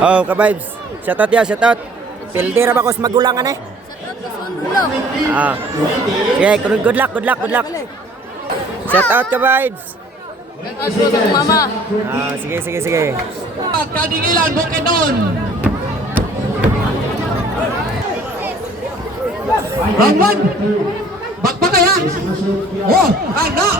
Oh, ka-vibes. Shoutout ya, shoutout. Pildi ra ba ko sa magulangan eh? Ah. Sige, good luck, good luck, good luck. Shoutout ka-vibes. Mama. Ah, sige, sige, sige. Kadingilan, Bukidnon. Round 1. Bakpa kaya? Oh, kanda.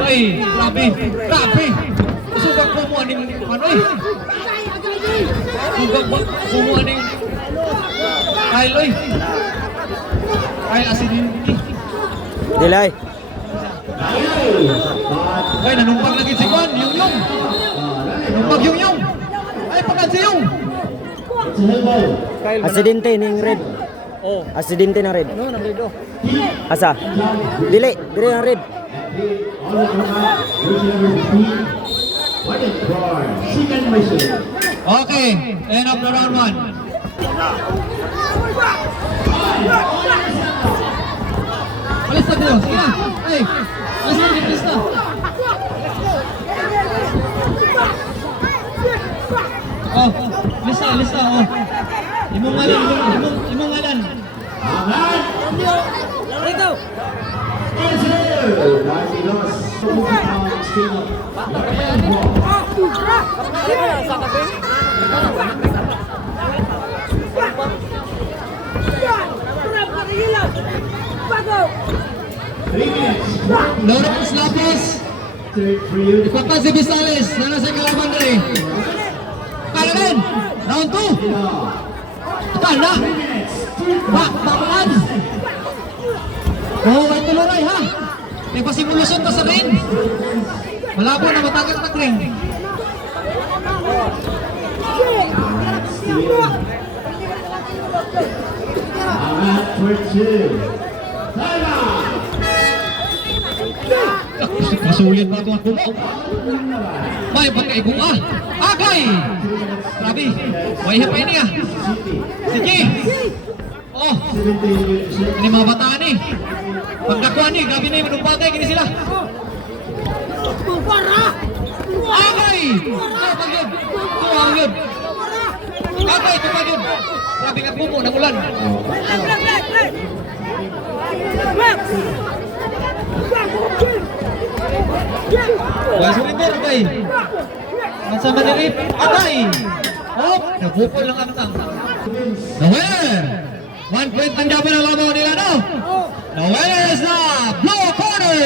Ay, grabe, grabe. Sugag ko mo aning ano eh. Sugag ko mo aning Kyle oy. Kyle asidinti. Dilay. Ay, nanumpag lagi si Juan, yung. Nanumpag yung. Ay, pagkat si yung. Aksidente ning red. Oh. Aksidente ng red. Ano, nang redo? Asa? Dili, dili ng red. Okay, end of the round 1. Alis na dito, sige na. Ay, alis na dito, alis na. Oh, alis na, oh. Imong ngalan. Rico. Lawrence Lapis. Ipapa si Bisales. Nana sa kalaban rin. Kalaban. Round 2. Kala. Bakuan. Oh, may tuluray ha. May pasimulusyon to sa rin. Malabo na matagat ring. Masulit pa ito ako mo. May pagkaibong Agay! Grabe. May hipay niya. Sige. Oh. Ini mga bataan eh. Pagdakuan eh. Grabe na yung manumpatay. Gini sila. Agay! Pagod. Tuwang Agay, tupagod. Grabe nga pumo ng ulan. Wala sulinder, Agay. Masa manirip, Agay. Oh, nabukol lang ang tang. Noel! 1 point ang jabi ng labaw nila, no? Noel is the blue corner!